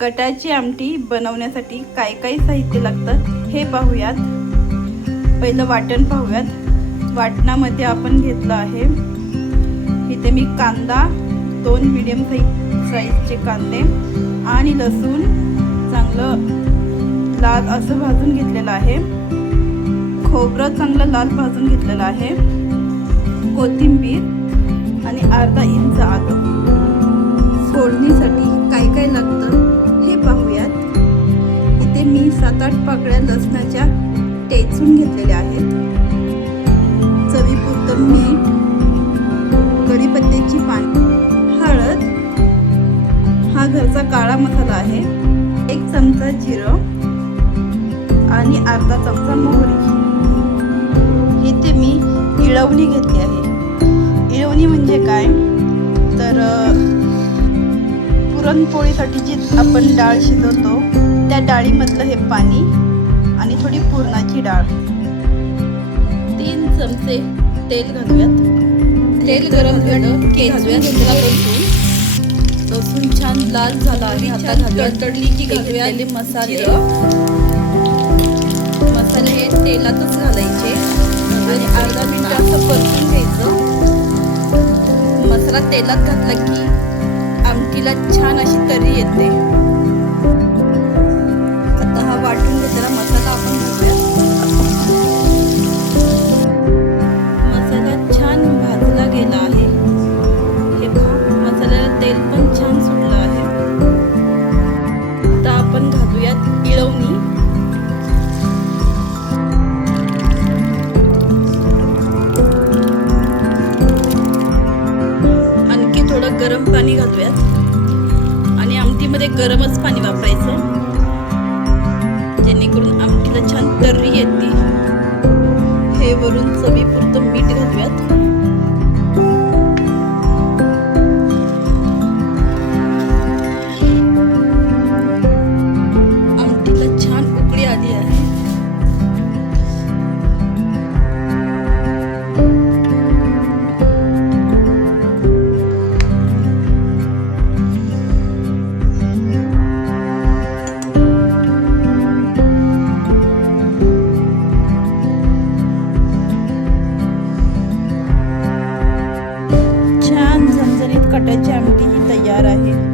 कटाची आमटी बनवण्यासाठी काय काय साहित्य लागतं हे पाहूयात. पहिलं वाटण पाहूयात. वाटणामध्ये आपण घेतलं आहे. इथे मी कांदा दोन मिडियम साईज साईजचे कांदे आणि लसूण चांगलं लाल असं भाजून घेतलेलं आहे. खोबरं चांगलं लाल भाजून घेतलेलं आहे. कोथिंबीर आणि अर्धा इंच आलं. सात आठ पाकळ्या लसणाच्या टेचून घेतलेल्या आहेत. चवीपुरतं मीठ कढीपत्त्याची पान हळद हा घरचा काळा मसाला आहे. एक चमचा जिरं आणि अर्धा चमचा मोहरी. इथे मी इळवणी घेतली आहे. इळवणी म्हणजे काय? तर पुरणपोळीसाठी जी आपण डाळ शिजवतो त्या डाळीमधलं हे पाणी आणि थोडी पुरणाची डाळ. तीन चमचे तेल घालूयात. तेल गरम झालं लसूण लसूण छान लाल झाला आहे आता घालूयात तडली की घालूयात. मसाले. मसाले हे तेलातच घालायचे. आणि अर्धा मिनिट असं परतून घ्यायचं. मसाला तेलात घातला की आमटीला छान अशी तरी येते. आपण इळवणी आणखी थोडं गरम पाणी घालूयात. आणि आमटीमध्ये गरमच पाणी वापरायचं. जेणेकरून आमटीला छान तर्री येते. हे वरून चवीपुरतं मीठ घालूयात. छान